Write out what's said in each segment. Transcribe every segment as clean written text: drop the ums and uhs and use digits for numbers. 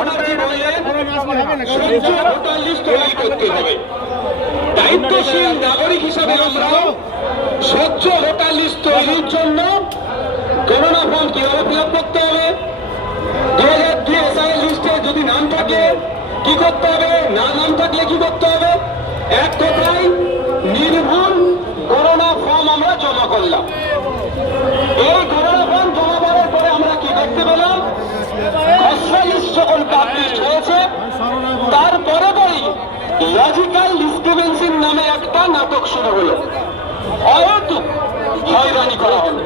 ব্যানার্জি বললেন স্বচ্ছ voter list তৈরি করতে হবে। দায়িত্বশীল নাগরিক হিসাবে আমরা স্বচ্ছ ভোটার লিস্ট তৈরির জন্য করোনা ফর্ম কিভাবে ফিল আপ করতে হবে, 2002 এসআইএল লিস্টে যদি নাম থাকে কি করতে হবে, না নাম থাকলে কি করতে হবে, এক কথায় নির্ভুল করোনা ফর্ম আমরা জমা করলাম। এই করোনা ফর্ম জমা করার পরে আমরা কি দেখতে পেলাম, খসড়া লিস্ট যখন পাবলিশ হয়েছে তারপরে পরেই লজিক্যাল ডিসক্রিমিনেশন নামে একটা নাটক শুরু হলো। অহেতুক হয়রানি করা হলো।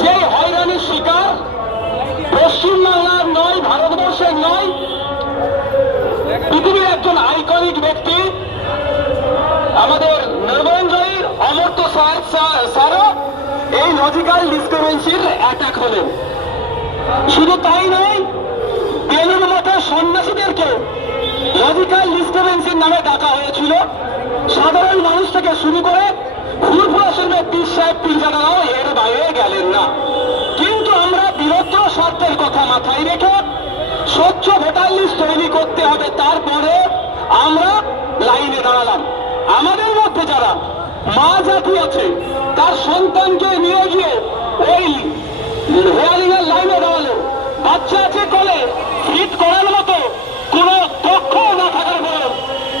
যে হয়রানির শিকার পশ্চিমবাংলার নয়, ভারতবর্ষের নয়, পৃথিবীর একজন আইকনিক ব্যক্তি আমাদের নরবঞ্জয়ীর অমর্ত্য স্যারও এই লজিক্যাল ডিসক্রিমিনেশন অ্যাটাক হলেন। শুধু তাই নয়, বেলুর মঠের সন্ন্যাসীদেরকে লজিক্যাল ডিসক্রিমিনেশন নামে ডাকা হয়েছিল। সাধারণ মানুষ থেকে শুরু করে ফুরফুরাসের পীর সাহেব পীরজাদারাও এর বাইরে গেলেন না। কিন্তু আমরা বৃহত্তর স্বার্থের কথা মাথায় রেখে স্বচ্ছ ভোটার লিস্ট তৈরি করতে হবে, তারপরে আমরা লাইনে দাঁড়ালাম। আমাদের মধ্যে যারা মা জাতি আছে তার সন্তানকে নিয়ে গিয়ে ওই হেয়ারিং এর লাইনে দাঁড়ালো। বাচ্চা আছে কোলে, ফিট করার মতো কোন দক্ষ না থাকার পরেও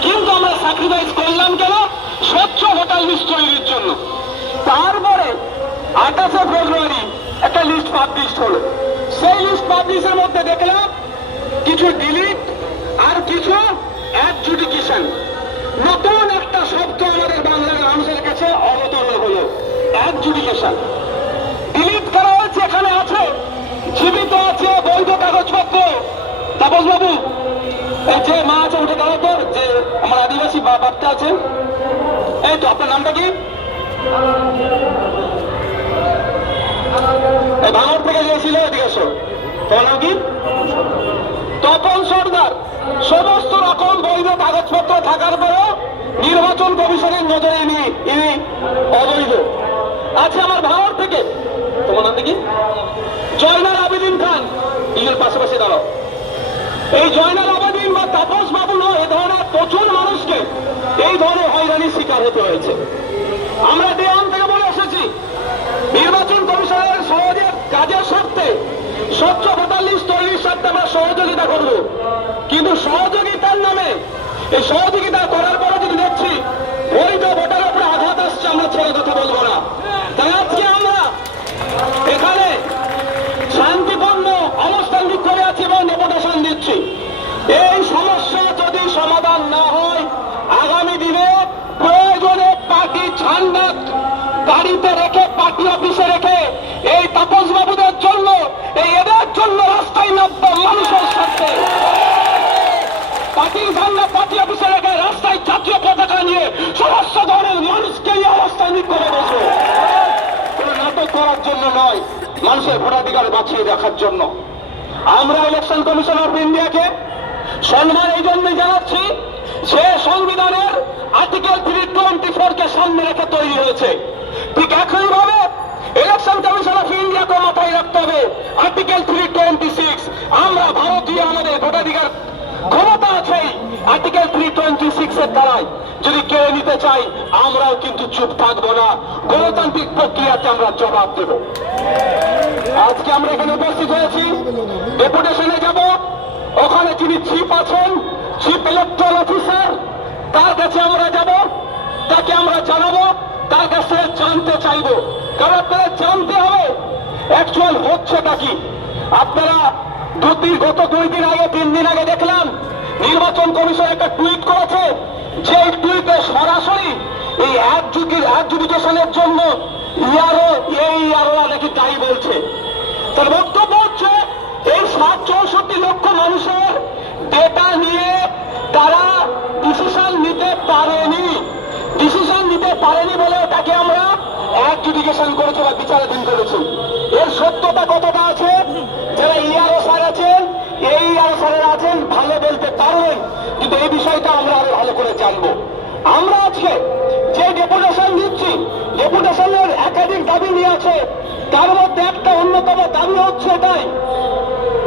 কিন্তু আমরা স্যাক্রিফাইস করলাম কেন, স্বচ্ছ ভোটার লিস্ট তৈরির জন্য। তারপরে 28শে ফেব্রুয়ারি একটা লিস্ট পাবলিশ হলো। সেই লিস্ট পাবলিশের মধ্যে দেখলাম কিছু ডিলিট আর কিছু অ্যাডজুডিকেশন। নতুন একটা শব্দ আমাদের বাংলার মানুষের কাছে অবতরণ হলো, অ্যাডজুডিকেশন। ডিলিট করা হয়েছে, এখানে আছে জীবিত আছে বৈধ কাগজপত্র। তাপস বাবু, এই যে মা আছে উঠে দাঁড়াতো, যে আমার আদিবাসী বাচ্চা আছে, এই তো আপনার নামটা কি? ভাঙর থেকে গিয়েছিল, এদিকে এসো, তোমার নাম কি? তপন সর্দার। সমস্ত রকম বৈধ কাগজপত্র থাকার পরেও নির্বাচন কমিশনের নজরে ইনি অবৈধ আছে। আমার ভাঙর থেকে, তোমার নাম কি? জয়নাল আবেদিন খান, নিজের পাশাপাশি দাঁড়াও। এই জয়নাল আবেদিন বা তাপস বাবু নয়, এ ধরনের প্রচুর মানুষকে এই ধরনের হয়রানির শিকার হতে হয়েছে। আমরা ডে ওয়ান থেকে বলে এসেছি, নির্বাচন কমিশনের সহজে কাজের স্বার্থে স্বচ্ছ ভোটার লিস্ট তৈরির স্বার্থে আমরা সহযোগিতা করব, কিন্তু সহযোগিতার নামে এই সহযোগিতা করার পরে যদি দেখছি বৈধ ভোটারের উপরে আঘাত আসছে, আমরা ছেড়ে কথা বলবো না। তাই আজকে আমরা এখানে শান্তিপূর্ণ অবস্থান বিক্ষোভে আছি এবং ডেপুটেশন দিচ্ছি। এই সমস্যা যদি সমাধান না হয়, আগামী দিনে প্রয়োজনে পার্টি ঝান্ডা গাড়িতে রেখে, পার্টি অফিসে রেখে এই তাপস বাবুদের জন্য, এই এদের জন্য রাস্তায় নামবো মানুষের স্বার্থে। পার্টির ঝান্ডা পার্টি অফিসে রেখে রাস্তায় জাতীয় পতাকা নিয়ে সমস্ত ধরনের মানুষকে এই অবস্থায় করে বসবো। কোন নাটক করার জন্য নয়, মানুষের ভোটাধিকার বাঁচিয়ে রাখার জন্য। আমরা ইলেকশন কমিশন অফ ইন্ডিয়াকে সম্মান এই জন্যই জানাচ্ছি, সে সংবিধানের আর্টিকেল 324 কে সামনে রেখে তৈরি হয়েছে। ঠিক একইভাবে ইলেকশন কমিশন অফ ইন্ডিয়াকে মাথায় রাখতে হবে আর্টিকেল 326। আমরা ভারতীয়, আমাদের ভোটাধিকার ক্ষমতা আছে আর্টিকেল 326 এর দ্বারাই। যদি কেড়ে নিতে চাই, আমরাও কিন্তু চুপ থাকবো না, গণতান্ত্রিক প্রক্রিয়াতে আমরা জবাব দেব। আজকে আমরা এখানে উপস্থিত হয়েছি, ডেপুটেশনে যাব। ওখানে যিনি চিফ আছেন, চিফ ইলেকট্রাল অফিসার, তার কাছে আমরা যাব, তাকে আমরা জানাবো, তার কাছে জানতে চাইবো। কারণ আপনারা জানতে হবে অ্যাকচুয়াল হচ্ছেটা কি। আপনারা গত 2 দিন আগে, 3 দিন আগে দেখলাম নির্বাচন কমিশন একটা টুইট করেছে, যে টুইটে সরাসরি এই অ্যাডজুডিকেশনের জন্য ইয়ারোরা নাকি দায়ী বলছে। তার বক্তব্য হচ্ছে এই 64 লক্ষ মানুষের ডেটা নিয়ে তারা ডিসিশন নিতে পারেনি বলে তাকে আমরা অ্যাডজুডিকেশন করেছি বা বিচারাধীন করেছি। এর সত্যতা কতটা আছে, যারা ইয়ারও স্যার আছেন, এই ইয়ারও স্যারেরা আছেন, ভালো বলতে পারবেন, কিন্তু এই বিষয়টা আমরা আরো ভালো করে জানবো। আমরা আজকে যে ডেপুটেশন দিচ্ছি, ডেপুটেশনের একাধিক দাবি নিয়ে আছে, তার মধ্যে একটা অন্যতম দাবি হচ্ছে এটাই,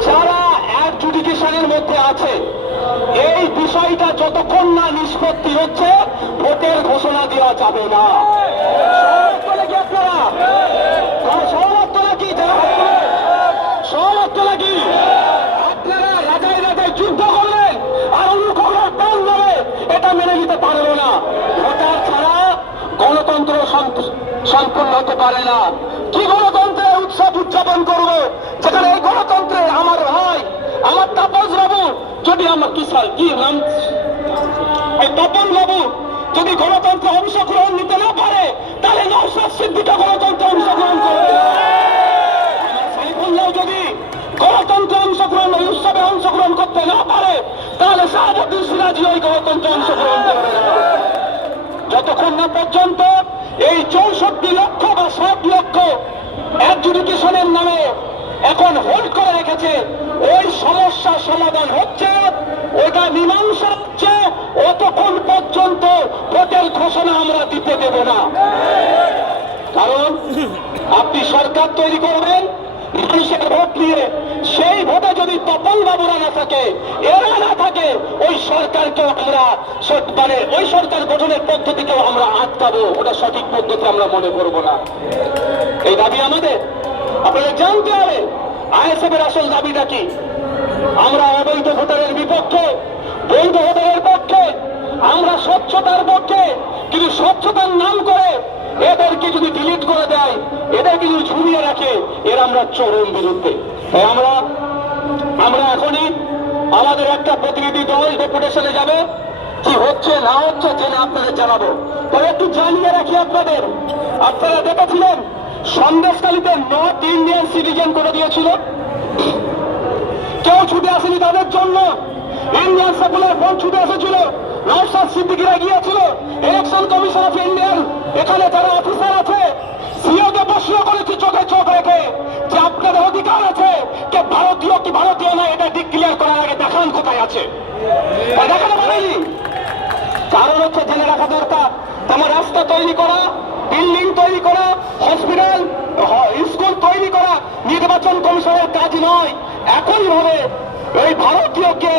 যারা অ্যাডজুডিকেশনের মধ্যে আছে। এই বিষয়টা যতক্ষণ না নিষ্পত্তি হচ্ছে ভোটের ঘোষণা দেওয়া যাবে না। সহমত নাকি যারা সহমত নাকি আপনারা রাজায় রাজায় যুদ্ধ করবেন আর অনুকরণ টান দেবে, এটা মেনে নিতে পারবো না। ভোটার ছাড়া গণতন্ত্র সম্পূর্ণ হতে পারে না। কি গণতন্ত্রের উৎসব উদযাপন করবো যেখানে এই গণতন্ত্রে আমার ভাই আমার তাপস বাবু যদি আমার কি নাম এই তপন বাবু যদি গণতন্ত্রে অংশগ্রহণ নিতে না পারে তাহলে নওশাদ সিদ্দিকী গণতন্ত্রে অংশগ্রহণ করবে। সাইফুল্লাহ যদি গণতন্ত্রে অংশগ্রহণ ওই উৎসবে অংশগ্রহণ করতে না পারে তাহলে শাহাবুদ্দিন সিরাজি ওই গণতন্ত্রে অংশগ্রহণ করবে না। যতক্ষণ না পর্যন্ত এই 64 লক্ষ বা 60 লক্ষ অ্যাডজুডিকেশনের নামে এখন হোল্ড করে রেখেছে, ওই সমস্যা সমাধান হচ্ছে, ওটা মীমাংসা হচ্ছে, অতক্ষণ পর্যন্ত ভোটের ঘোষণা আমরা দিতে দেব না। কারণ আপনি সরকার তৈরি করবেন মানুষের ভোট নিয়ে, সেই ভোটে যদি তপন বাবুরা না থাকে, এরা না থাকে, ওই সরকারকে আমরা মানে ওই সরকার গঠনের পদ্ধতিকেও আমরা আটকাবো। ওটা সঠিক পদ্ধতি আমরা মনে করব না। এই দাবি আমাদের আপনাদের জানতে হবে। আইএসএফ এর আসল দাবিটা কি? আমরা অবৈধ ভোটারের বিপক্ষে, বৈধ ভোটারের পক্ষে, আমরা স্বচ্ছতার পক্ষে। কিন্তু স্বচ্ছতার নাম করে এদেরকে যদি ডিলিট করে দেয়, এদেরকে যদি ঝুলিয়ে রাখে, এর আমরা চরম বিরুদ্ধে। তাই আমরা এখনই আমাদের একটা প্রতিনিধি দল ডেপুটেশনে যাবে, কি হচ্ছে না হচ্ছে জেনে আপনাদের জানাবো। তবে একটু জানিয়ে রাখি আপনাদের, আপনারা দেখেছিলেন সন্দেশখালীতে নর্থ ইন্ডিয়ান সিটিজেন করে দিয়েছিল, কেউ ছুটে আসেনি তাদের জন্য। ইন্ডিয়ান সেকুলার ফ্রন্ট ছুটে এসেছিল, নওশাদ সিদ্দিকীরা গিয়েছিল, ইলেকশন কমিশন অফ ইন্ডিয়ান এখানে যারা অফিসার আছে সিওকে প্রশ্ন করেছে চোখে চোখ রেখে যে আপনাদের অধিকার আছে, কে ভারতীয় কি ভারতীয় না এটা ডিক্লিয়ার করার আগে দেখান কোথায় আছে, দেখাতে পারেনি। কারণ হচ্ছে জেনে রাখা দরকার, তোমার রাস্তা তৈরি করা, বিল্ডিং তৈরি করা, হসপিটাল স্কুল তৈরি করা নির্বাচন কমিশনের কাজ নয়। একইভাবে এই ভারতীয়কে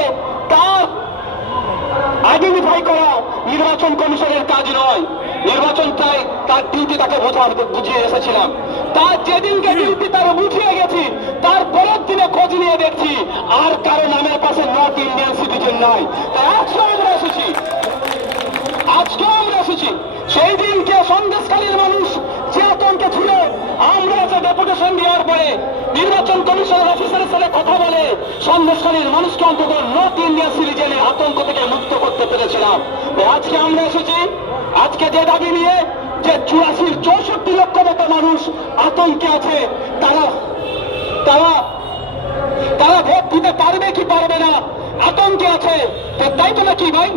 তার আইডেন্টিফাই করা নির্বাচন কমিশনের কাজ নয়। নির্বাচন তার ডিউটি তাকে বুঝিয়ে এসেছিলাম, তার যেদিনকে ডিউটি তারা বুঝিয়ে গেছি, তার পরের দিনে খোঁজ নিয়ে দেখছি আর কারো নামের পাশে নর্থ ইন্ডিয়ান সিটিজেন নাই। তাই আজকেও আমরা এসেছি সেই দিনকে সন্দেশখালীর মানুষ যে আতঙ্কে ছিল, আমরা এসে ডেপুটেশন দেওয়ার পরে নির্বাচন কমিশনের অফিসারের সাথে কথা বলে সন্দেশখালীর মানুষকে অন্তত নর্থ ইন্ডিয়ান সিটিজেনের আতঙ্ক থেকে মুক্ত করতে পেরেছিলাম। আজকে আমরা এসেছি, আজকে যে দাবি নিয়ে যে 64 লক্ষ মতো মানুষ আতঙ্কে আছে, তারা ভোট দিতে পারবে কি পারবে না আতঙ্কে আছে। তাই তো নাকি ভাই?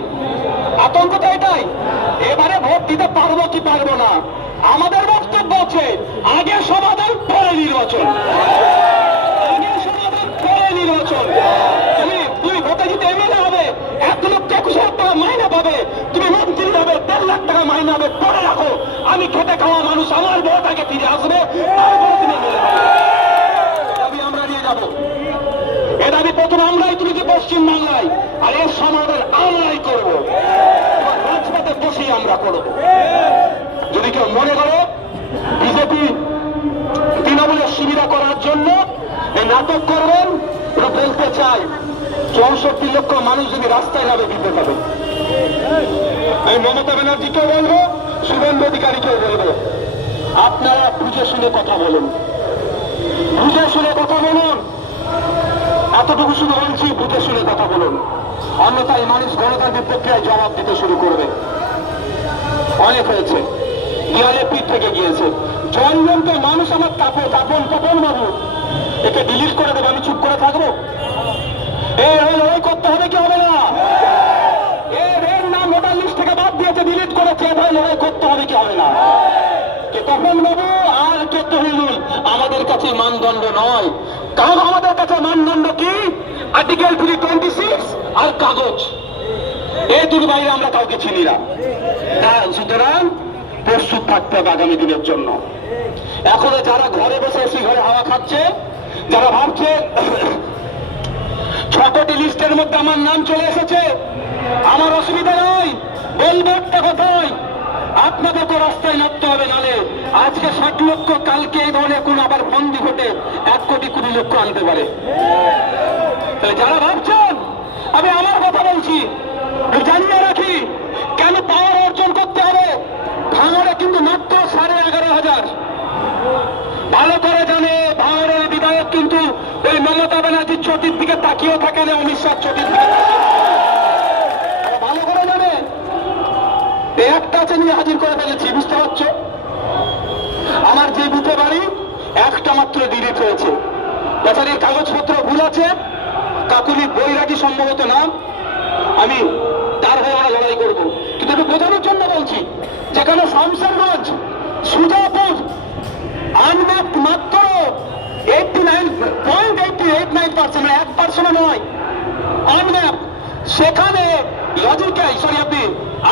আতঙ্ক তো এটাই, এবারে ভোট দিতে পারবো কি পারবো না। আমাদের বক্তব্য হচ্ছে আগে সমাধান পরে নির্বাচন, আগে সমাধান পরে নির্বাচন। তুমি ভোটে জিতে এমএলএ হবে, 1,21,000 টাকা মাইনে পাবে, তুমি মন্ত্রী হবে, 1.5 লাখ টাকা মাইনে হবে, পরে রাখো। আমি খেটে খাওয়া মানুষ, আমার ভোট আগে ফিরে আসবে, তারপরে তুমি এমএলএ হবে। দাবি আমরা নিয়ে যাবো, এ দাবি প্রথম আমরাই তুলেছি পশ্চিমবাংলায়, আর এর সমাধান আমরাই করবো, রাজপথে বসেই আমরা করবো। যদি কেউ মনে করে বিজেপি তৃণমূলের সুবিধা করার জন্য এই নাটক করবেন, এটা বলতে চাই 64 লক্ষ মানুষ যদি রাস্তায় নামে বিপদ হবে। আমি মমতা ব্যানার্জিকেও বলবো, শুভেন্দু অধিকারীকেও বলবো, আপনারা বুঝে শুনে কথা বলুন, বুঝে শুনে কথা বলুন। এতটুকু শুধু বলছি, বুঝে শুনে কথা বলুন, অন্যথায় মানুষ গণতান্ত্রিক প্রক্রিয়ায় জবাব দিতে শুরু করবে। অনেক হয়েছে, দেয়ালে পিঠ থেকে গিয়েছে। জনগণকে মানুষ আমার তপন বাবু একে ডিলিট করে দেবে, আমি চুপ করে থাকবো? এই লড়াই করতে হবে কি হবে না? এর নাম ভোটার লিস্ট থেকে বাদ দিয়েছে, ডিলিট করেছে, এবার লড়াই করতে হবে কি হবে না? কে তপন বাবু আর কে তহিনুল আমাদের কাছে মানদণ্ড নয়। কারণ আমাদের কাছে মানদণ্ড কি? আর্টিকেল 326 আর কাগজ, এই দুটো বাইরে আমরা কাউকে চিনি না। সুতরাং প্রস্তুত থাকতে হবে আগামী দিনের জন্য। এখনো যারা ঘরে বসে এসি ঘরে হাওয়া খাচ্ছে, যারা ভাবছে 6টি লিস্টের মধ্যে আমার নাম চলে এসেছে, আমার অসুবিধা নয়, বলবো একটা কথাই, আপনাদের তো রাস্তায় নামতে হবে, নালে আজকে 60 লক্ষ, কালকে এই ধরনের কোন আবার বন্দি ঘটে 1 কোটি 20 লক্ষ আনতে পারে। তাহলে যারা ভাবছেন আমি আমার কথা বলছি, জানিয়ে রাখি কেন পাওয়ার অর্জন করতে হবে। ভাঙড়ে কিন্তু মাত্র 11,500। ভালো করে জানে ভাঙড়ের বিধায়ক কিন্তু ওই মমতা ব্যানার্জির চটির দিকে তাকিয়েও থাকে না, অমিত শাহ চটির দিকে ভালো করে জানে। একটা আছে নিয়ে হাজির করে ফেলেছি, বুঝতে পারছো? আমার যে বুথে বাড়ি একটা মাত্র ডিলিট হয়েছে, বেচারির কাগজপত্র ভুল আছে, কাকুলি বৈরাগী সম্ভবত নাম, আমি তার হয়ে আমরা লড়াই করবো। কিন্তু একটু বোঝানোর জন্য বলছি, যেখানে শামসারগঞ্জ, সুজাপুর আনম্যাপড মাত্র 89.89%, 1% নয় আনম্যাপ, সেখানে লজিক্যাল আপনি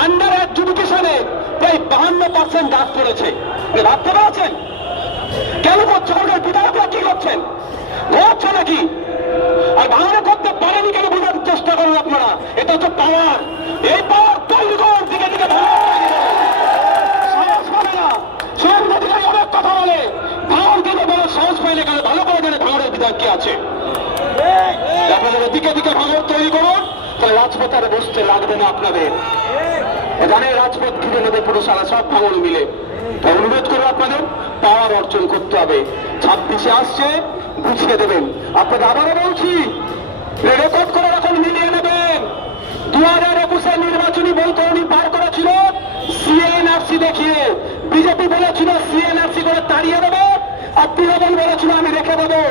আন্ডার অ্যাডজুডিকেশনে প্রায় 52% ডাক পড়েছে। ভাবতে পারছেন কেন করছে? ওখানকার বিধায়করা কি করছেন? ঘটছে নাকি? আর ভাঙড়ে করতে পারেনি কেন বোঝার চেষ্টা করুন আপনারা। এটা হচ্ছে পাওয়ার, এই পাওয়ার তৈরি করুন, দিকে দিকে সাহস পাবে না। সুরেন্দ্র অধিকারী অনেক কথা বলে, ভাঙড় দিকে বলে সাহস পাইলে কেন? ভালো করে জানে ভাঙড়ের বিধায়ক কি আছে। আপনাদের দিকে দিকে ভাঙড় তৈরি করুন, তাহলে রাজপথে আর বসতে লাগবে না আপনাদের। জানে রাজপথ ঘিরে নেবে পুরুষারা সব ভাঙড় মিলে। তাই অনুরোধ করবো আপনাদের পাওয়ার অর্জন করতে হবে। 26-এ আসছে, বুঝিয়ে দেবেন। আপনাদের আবারও বলছি, রেকর্ড করে রাখুন, মিলিয়ে নেবেন। 2021-এর নির্বাচনী বৈতরণী পার করেছিল সিএনআরসি দেখিয়ে। বিজেপি বলেছিল সিএনআরসি করে তাড়িয়ে দেবে, আর তৃণমূল বলেছিল আমি রেখে দেবো।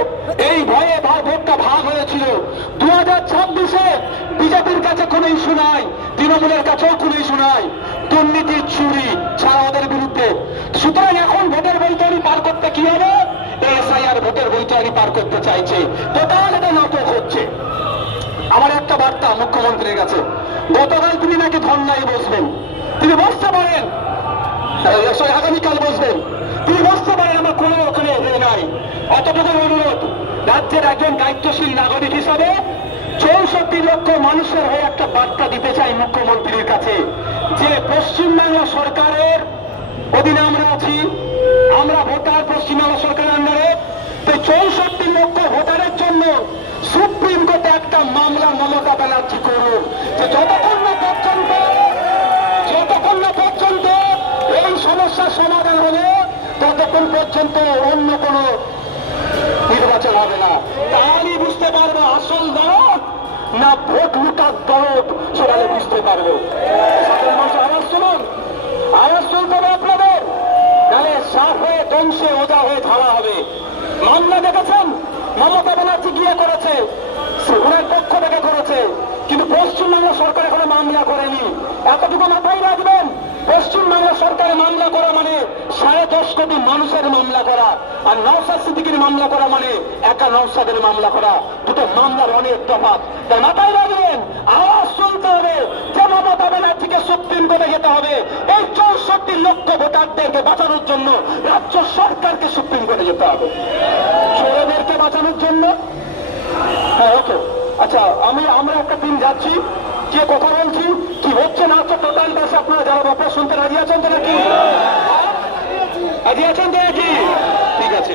এই ভয়ে ভোটটা ভাগ হয়েছিল। 2026-এ বিজেপির কাছে কোনো ইস্যু নাই, তৃণমূলের কাছেও কোনো ইস্যু নাই, দুর্নীতি চুরি ছাড়া ওদের বিরুদ্ধে। সুতরাং এখন ভোটের বৈতরণী পার করতে কি হবে? এসআইআর ভোটের বৈতরণী পার করতে চাইছে। টোটাল এটা নাটক হচ্ছে। আমার একটা বার্তা মুখ্যমন্ত্রীর কাছে, গতকাল তিনি নাকি ধর্নায় বসবেন, তিনি বসতে পারেন, আগামীকাল বসবেন, তিনি বসতে পারেন, আমার কোনো ওখানে নাই। অতটুকু অনুরোধ, রাজ্যের একজন দায়িত্বশীল নাগরিক হিসাবে 64 লক্ষ মানুষের হয়ে একটা বার্তা দিতে চাই মুখ্যমন্ত্রীর কাছে, যে পশ্চিমবাংলা সরকারের অধীনে আমরা আছি, আমরা ভোটার পশ্চিমবাংলা সরকারের আন্ডারে। তো 64 লক্ষ ভোটারের জন্য সুপ্রিম কোর্টে একটা মামলা মমতা ব্যানার্জি করুন, যে যতক্ষণ না পর্যন্ত এই সমস্যার সমাধান হবে, ততক্ষণ পর্যন্ত অন্য কোন নির্বাচন হবে না। তাহলেই বুঝতে পারবো আসল দরদ না ভোট লুটার দরদ, সবাই বুঝতে পারবো। আওয়াজ শুনুন, আওয়াজ শুনতে হবে আপনাদের, তাহলে সাপ হয়ে ধ্বংসে ওজা হয়ে ধারা হবে। মামলা দেখেছেন মমতা ব্যানার্জি গিয়ে করেছে, ওনার পক্ষ থেকে করেছে, কিন্তু পশ্চিমবাংলা সরকার এখনো মামলা করেনি। এতটুকু মাথায় রাখবেন, পশ্চিমবাংলা সরকারের মামলা করা মানে 10.5 কোটি মানুষের মামলা করা, আর নওশাদ সিদ্দিকীর মামলা করা মানে একা নওশাদের মামলা করা, দুটো মামলার অনেক তফাৎ। তাই মাথায় রাখবেন, আওয়াজ শুনতে হবে যে মমতা ব্যানার্জিকে সুপ্রিম কোর্টে যেতে হবে। এই 64 লক্ষ ভোটারদেরকে বাঁচানোর জন্য রাজ্য সরকারকে সুপ্রিম কোর্টে যেতে হবে, ছোটদেরকে বাঁচানোর জন্য। হ্যাঁ, ওকে, আচ্ছা, আমরা একটা দিন যাচ্ছি, কে কথা বলছি, কি হচ্ছে না হচ্ছে টোটাল দেশে আপনারা যারা ব্যাপার শুনতে রাজি আছেন তো নাকি? রাজি আছেন তো নাকি? ঠিক আছে।